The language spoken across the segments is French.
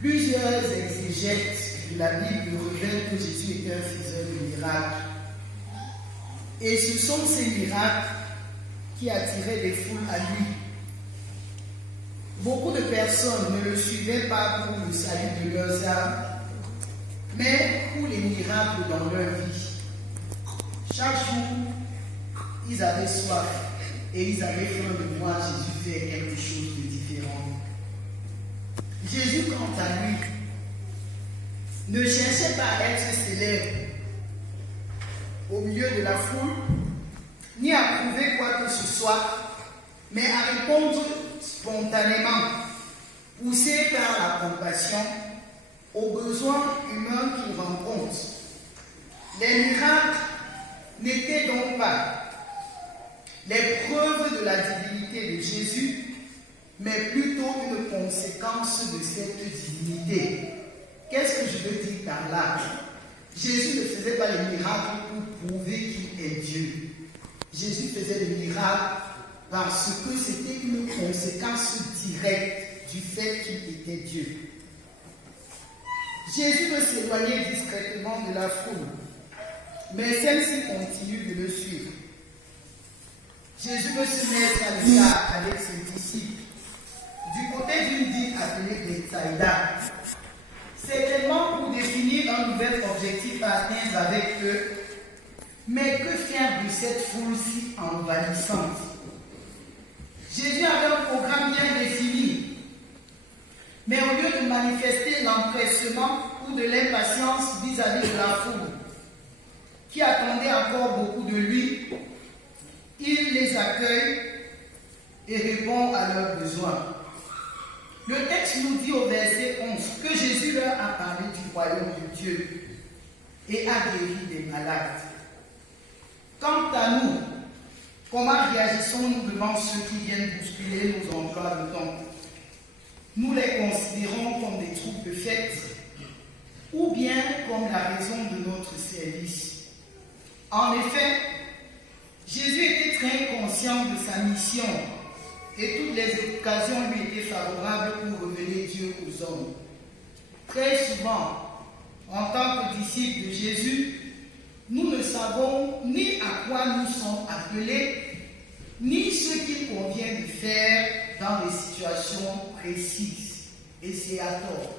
Plusieurs exégètes de la Bible révèlent que Jésus était un faiseur de miracles. Et ce sont ces miracles qui attiraient les foules à lui. Beaucoup de personnes ne le suivaient pas pour le salut de leurs âmes, mais pour les miracles dans leur vie. Chaque jour, ils avaient soif et ils avaient faim de voir Jésus faire quelque chose de différent. Jésus, quant à lui, ne cherchait pas à être célèbre au milieu de la foule, ni à prouver quoi que ce soit, mais à répondre spontanément, poussé par la compassion, aux besoins humains qu'il rencontre. Les miracles n'étaient donc pas les preuves de la divinité de Jésus, mais plutôt une conséquence de cette divinité. Qu'est-ce que je veux dire par là? Jésus ne faisait pas les miracles pour prouver qu'il est Dieu. Jésus faisait des miracles parce que c'était une conséquence directe du fait qu'il était Dieu. Jésus veut s'éloigner discrètement de la foule, mais celle-ci continue de le suivre. Jésus veut se mettre à l'écart avec ses disciples, du côté d'une ville appelée Bethsaïda. Certainement pour définir un nouvel objectif à atteindre avec eux, mais que faire de cette foule si envahissante? Jésus avait un programme bien défini, mais au lieu de manifester l'empressement ou de l'impatience vis-à-vis de la foule, qui attendait encore beaucoup de lui, il les accueille et répond à leurs besoins. Le texte nous dit au verset 11 que Jésus leur a parlé du royaume de Dieu et a guéri des malades. Quant à nous, comment réagissons-nous devant ceux qui viennent bousculer nos emplois de temps? Nous les considérons comme des troupes de fête ou bien comme la raison de notre service. En effet, Jésus était très conscient de sa mission et toutes les occasions lui étaient favorables pour révéler Dieu aux hommes. Très souvent, en tant que disciples de Jésus, nous ne savons ni à quoi nous sommes appelés, ni ce faire dans des situations précises. Et c'est à tort.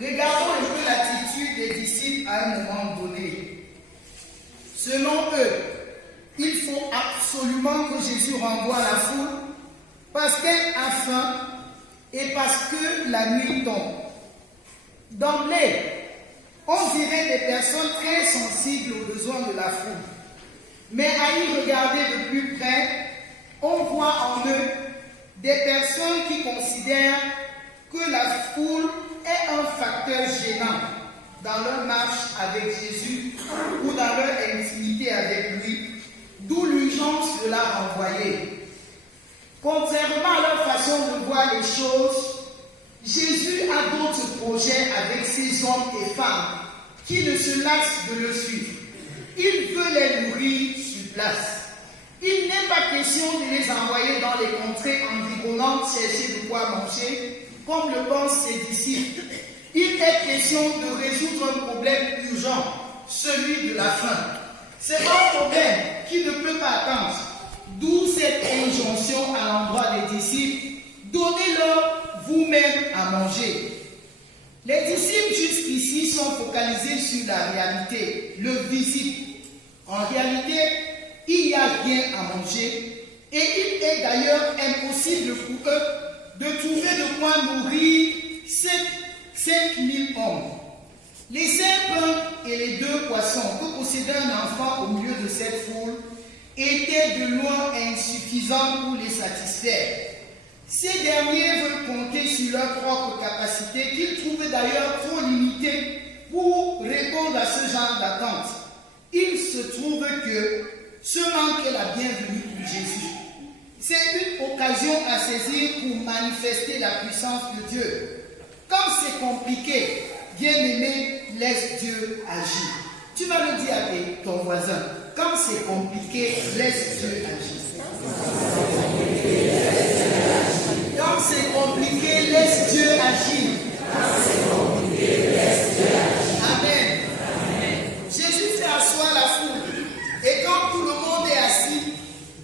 Regardons un peu l'attitude des disciples à un moment donné. Selon eux, il faut absolument que Jésus renvoie la foule parce qu'elle a faim et parce que la nuit tombe. D'emblée, on dirait des personnes très sensibles aux besoins de la foule. Mais à y regarder de plus près, on voit en eux des personnes qui considèrent que la foule est un facteur gênant dans leur marche avec Jésus ou dans leur intimité avec lui, d'où l'urgence de la renvoyer. Contrairement à leur façon de voir les choses, Jésus a d'autres projets avec ces hommes et femmes qui ne se lassent de le suivre. Il veut les nourrir sur place. Il n'est pas question de les envoyer dans les contrées environnantes chercher de quoi manger, comme le pensent ses disciples. Il est question de résoudre un problème urgent, celui de la faim. C'est un problème qui ne peut pas attendre. D'où cette injonction à l'endroit des disciples, donnez-leur vous-même à manger. Les disciples jusqu'ici sont focalisés sur la réalité, le visible. En réalité, il n'y a rien à manger et il est d'ailleurs impossible pour eux de trouver de quoi nourrir 5000 hommes. Les 5 pains et les 2 poissons que possédait un enfant au milieu de cette foule étaient de loin insuffisants pour les satisfaire. Ces derniers veulent compter sur leur propre capacité, qu'ils trouvent d'ailleurs trop limitée pour répondre à ce genre d'attente. Il se trouve que ce manque est la bienvenue pour Jésus. C'est une occasion à saisir pour manifester la puissance de Dieu. Comme c'est compliqué, bien-aimé, laisse Dieu agir. Tu vas le dire à ton voisin. Comme c'est compliqué, laisse Dieu agir. Comme c'est compliqué, laisse Dieu agir. Amen. Jésus fait asseoir la foule. Et quand tout le monde est assis,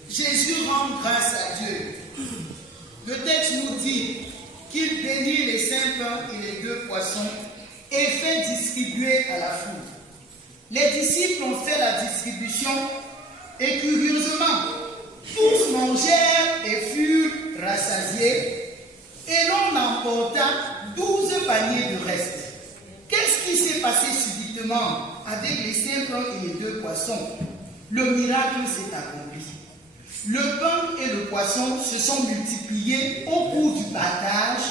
Jésus rend grâce à Dieu. Le texte nous dit qu'il bénit les 5 pains et les 2 poissons et fait distribuer à la foule. Les disciples ont fait la distribution et curieusement, tous mangèrent et furent rassasiés et l'on emporta 12 paniers de reste. Qu'est-ce qui s'est passé subitement avec les 5 pains et les 2 poissons? Le miracle s'est accompli. Le pain et le poisson se sont multipliés au cours du partage,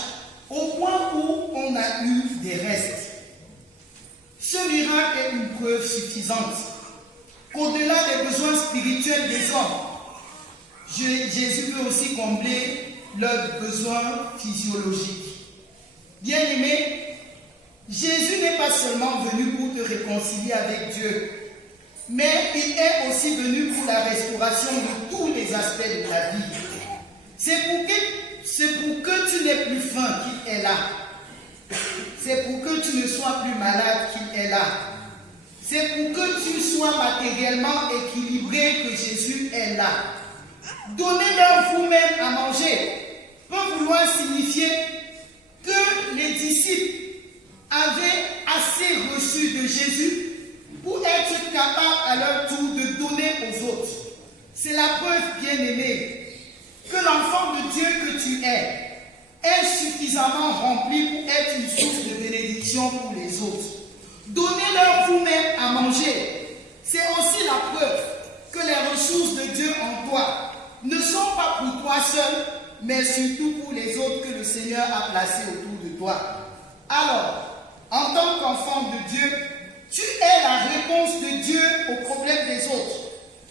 au point où on a eu des restes. Ce miracle est une preuve suffisante qu'au-delà des besoins spirituels des hommes, Jésus veut aussi combler leurs besoins physiologiques. Bien-aimé, Jésus n'est pas seulement venu pour te réconcilier avec Dieu, mais il est aussi venu pour la restauration de tous les aspects de ta vie. C'est pour que tu n'aies plus faim qu'il est là. C'est pour que tu ne sois plus malade qu'il est là. C'est pour que tu sois matériellement équilibré que Jésus est là. Donnez-leur vous-même à manger peut vouloir signifier que les disciples avaient assez reçu de Jésus pour être capables à leur tour de donner aux autres. C'est la preuve, bien-aimée, que l'enfant de Dieu que tu es suffisamment rempli pour être une source de bénédiction pour les autres. Donnez-leur vous-même à manger. C'est aussi la preuve que les ressources de Dieu en toi ne sont pas pour toi seul, mais surtout pour les autres que le Seigneur a placés autour de toi. Alors, en tant qu'enfant de Dieu, tu es la réponse de Dieu aux problèmes des autres.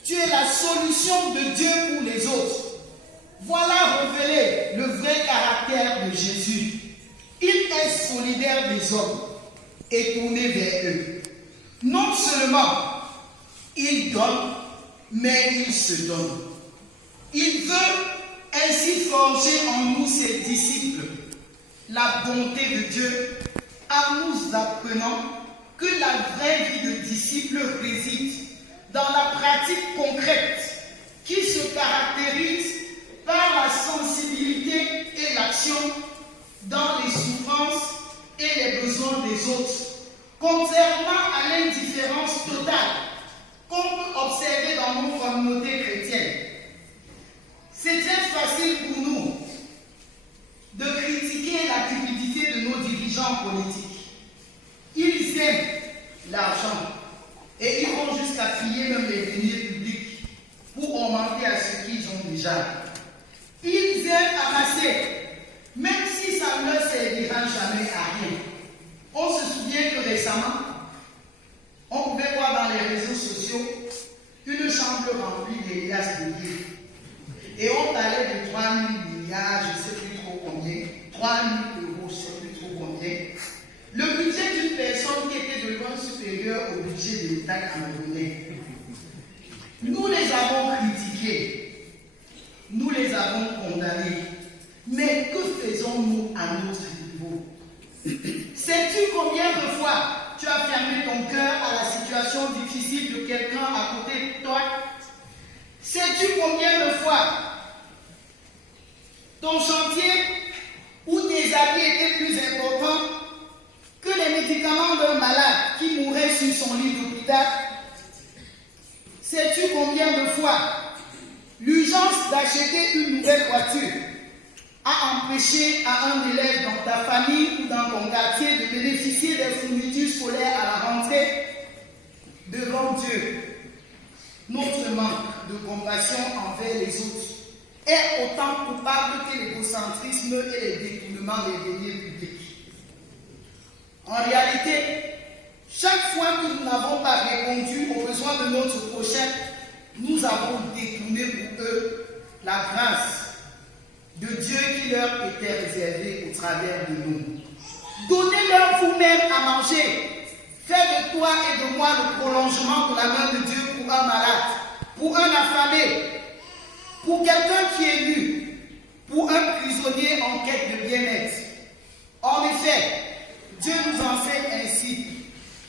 Tu es la solution de Dieu pour les autres. Voilà révélé le vrai caractère de Jésus. Il est solidaire des hommes et tourné vers eux. Non seulement il donne, mais il se donne. Il veut ainsi forger en nous, ses disciples, la bonté de Dieu en nous apprenant que la vraie vie de disciple réside dans la pratique concrète qui se caractérise par satisfaction dans les souffrances et les besoins des autres, contrairement à l'indifférence totale qu'on peut observer dans nos communautés chrétiennes. C'est très facile pour nous de critiquer la cupidité de nos dirigeants politiques. Ils aiment l'argent et ils vont jusqu'à piller même les deniers publics pour augmenter à ce qu'ils ont déjà. Ils aiment amasser, même si ça ne leur servira jamais à rien. On se souvient que récemment, on pouvait voir dans les réseaux sociaux une chambre remplie des liasses de billets. Et on parlait de 3 000 milliards, je ne sais plus trop combien, 3 000 euros, je ne sais plus trop combien. Le budget d'une personne qui était de loin supérieur au budget de l'État camerounais. Nous les avons critiqués, nous les avons condamnés. Mais que faisons-nous à notre niveau? Sais-tu combien de fois tu as fermé ton cœur à la situation difficile de quelqu'un à côté de toi? Sais-tu combien de fois ton chantier ou tes habits étaient plus importants que les médicaments d'un malade qui mourait sur son lit d'hôpital? Sais-tu combien de fois l'urgence d'acheter une nouvelle voiture a empêché à un élève dans ta famille ou dans ton quartier de bénéficier des fournitures scolaires à la rentrée? Devant Dieu, notre manque de compassion envers les autres est autant coupable que l'égocentrisme et les détournements des deniers publics. En réalité, chaque fois que nous n'avons pas répondu aux besoins de notre prochain, nous avons détourné pour eux la grâce de Dieu qui leur était réservée au travers de nous. Donnez-leur vous-même à manger. Faites de toi et de moi le prolongement de la main de Dieu pour un malade, pour un affamé, pour quelqu'un qui est nu, pour un prisonnier en quête de bien-être. En effet, Dieu nous enseigne ainsi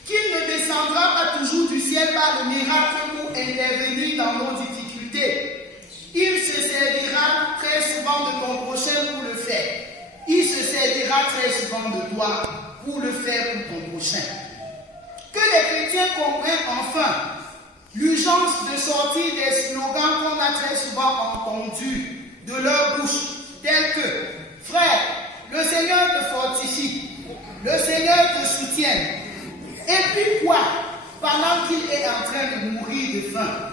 qu'il ne descendra pas toujours du ciel par le miracle pour intervenir dans nos difficultés. Il se servira très souvent de ton prochain pour le faire. Il se servira très souvent de toi pour le faire pour ton prochain. Que les chrétiens comprennent enfin l'urgence de sortir des slogans qu'on a très souvent entendus de leur bouche, tels que « Frère, le Seigneur te fortifie, le Seigneur te soutienne. » Et puis quoi? Pendant qu'il est en train de mourir de faim.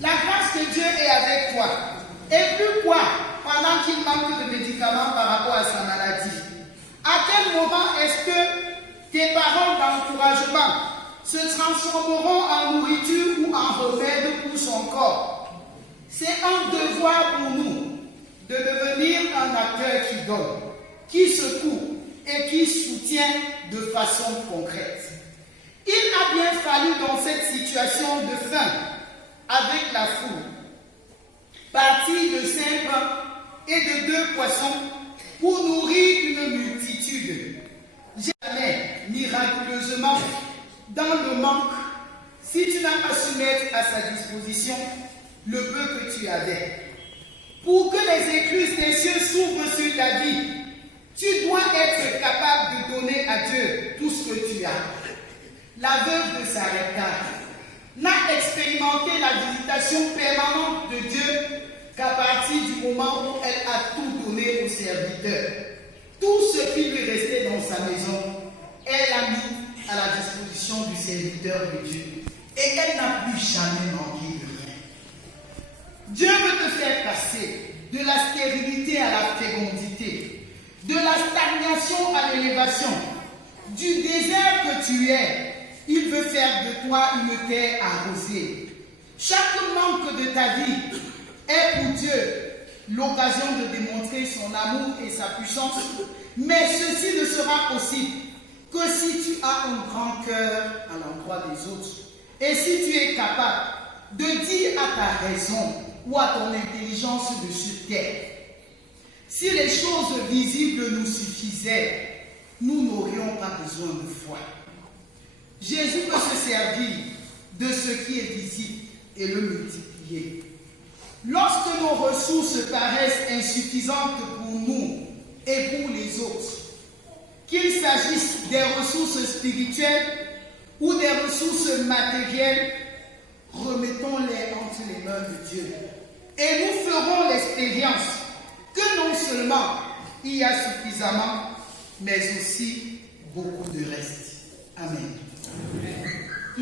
La grâce de Dieu est avec toi. Et puis quoi? Pendant qu'il manque de médicaments par rapport à sa maladie. À quel moment est-ce que tes paroles d'encouragement se transformeront en nourriture ou en remède pour son corps? C'est un devoir pour nous de devenir un acteur qui donne, qui secoue et qui soutient de façon concrète. Il a bien fallu dans cette situation de faim avec la foule partir de 5 pains et de 2 poissons pour nourrir une multitude. Jamais, miraculeusement, dans le manque, si tu n'as pas su mettre à sa disposition le peu que tu avais. Pour que les écluses des cieux s'ouvrent sur ta vie, tu dois être capable de donner à Dieu tout ce que tu as. La veuve de Sarepta n'a expérimenté la visitation permanente de Dieu qu'à partir du moment où elle a tout donné aux serviteurs. Tout ce qui lui restait dans sa maison, elle l'a mis à la disposition du serviteur de Dieu. Et elle n'a plus jamais manqué de rien. Dieu veut te faire passer de la stérilité à la fécondité, de la stagnation à l'élévation, du désert que tu es. Il veut faire de toi une terre arrosée. Chaque manque de ta vie est pour Dieu l'occasion de démontrer son amour et sa puissance. Mais ceci ne sera possible que si tu as un grand cœur à l'endroit des autres. Et si tu es capable de dire à ta raison ou à ton intelligence de sur terre, si les choses visibles nous suffisaient, nous n'aurions pas besoin de foi. Jésus peut se servir de ce qui est visible et le multiplier. Lorsque nos ressources paraissent insuffisantes pour nous, et pour les autres. Qu'il s'agisse des ressources spirituelles ou des ressources matérielles, remettons-les entre les mains de Dieu. Et nous ferons l'expérience que non seulement il y a suffisamment, mais aussi beaucoup de reste. Amen.